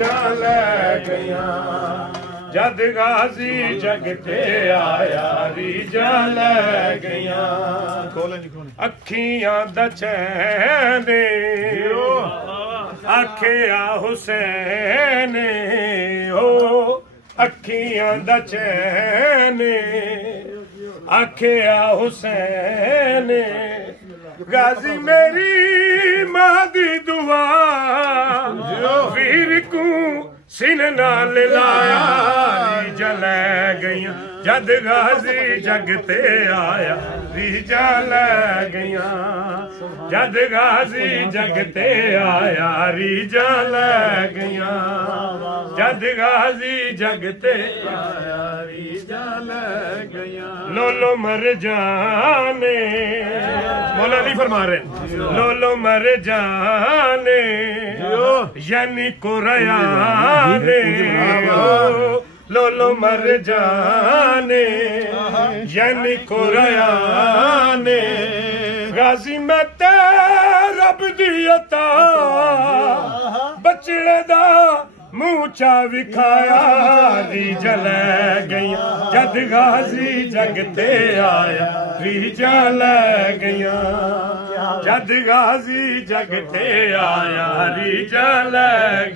ਲੈ ਗਈਆਂ ਜਦ ਗਾਜ਼ੀ ਜਗ ਤੇ ਆਇਆ ਰੀਝਾਂ ਲੈ ਗਈਆਂ ਅੱਖੀਆਂ ਦਾ ਚੈਨ ਆਖਿਆ ਹੁਸੈਨ ਹੋ ਅੱਖੀਆਂ ਦਾ ਚੈਨ ਆਖਿਆ ਹੁਸੈਨ गाजी मेरी मां दी दुआ वीर को सिन नाल लाया रीझां लै गईयां जद गाजी जग ते आया रीझां लै गईयां जद गाजी जग ते आया रीझां लै गईयां जद गाजी जग ते आया रीझां लै गईयां लोलो मर जाने मौला नहीं फरमा रहे लोलो मर जाने यानी कुरयाने लोलो मर जाने यानी कुरयाने गाजी मैं रब दी अता बचड़े दा मुँह चा विखाया रीझां लै गईयां जद गाजी जग ते आया रीझां लै गईयां जद गाजी जग ते आया रीझां लै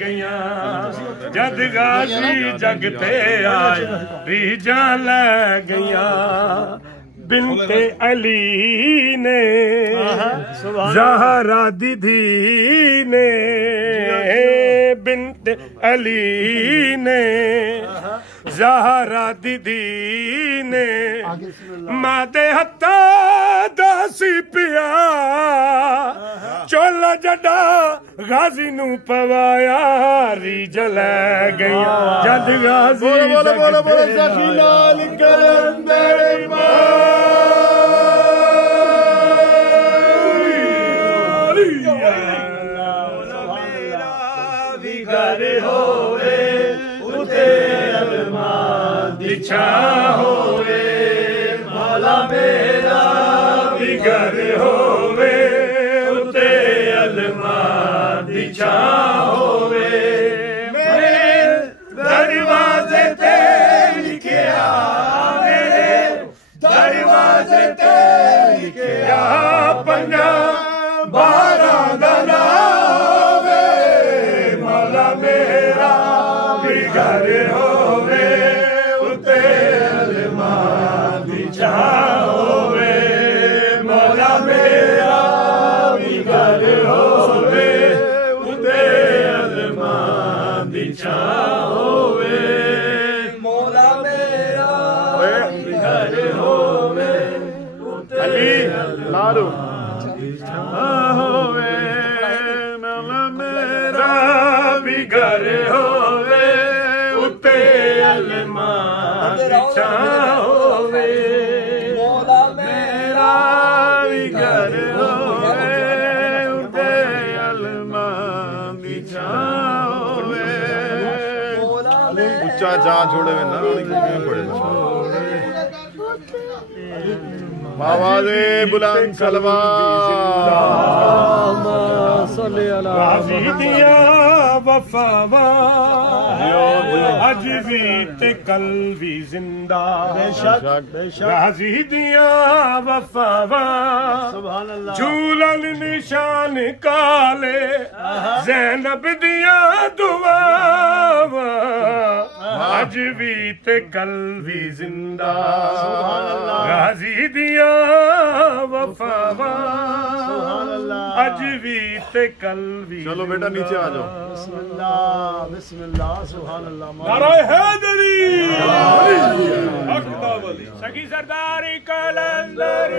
गईयां जद गाजी जग ते आया रीझां लै गईयां बिनते अली ने ज़हरा दीदी ने बिनते अली ने ज़हरा दीदी ने मादे हत्ता दासी पिया चोला जडा गाजी नू पवाया रीझां लै गईयां जद गाजी बोलो बोलो बोलो सखी लाल करंदर घर होवे उते अलमान दी छां होवे मौला मेरा भी घर होवे उते अलमान दी छां होवे मेरे दरवाजे ते लिखिया मेरे दरवाजे ते लिखिया पंजा बारां दा घर होवे उते अलमान दी छां होवे मौला मेरा भी घर होवे उते अलमान दी छां होवे मौला मेरा भी घर होवे उते अलमान दी छां होवे मौला मेरा भी घर होवे अलमान दी छां होवे मौला मेरा भी घर होवे उते अलमान दी छां होवे उच्चा जा छोड़े वे ना पड़े आवाज़े बुलंद सलवात गाजी दिया वफावा अज भी ते कल भी जिंदा गाजी दिया वफावा झूलन निशान काले ज़ैनब दिया दुआवा अज भी ते कल भी जिंदा गाजी दिया वफावा अज भी ते कल भी चलो बेटा नीचे आ जाओ बिस्मिल्लाह बिस्मिल्लाह सुभान अल्लाह नाराए हैदरी सखी सरदारी कलंदर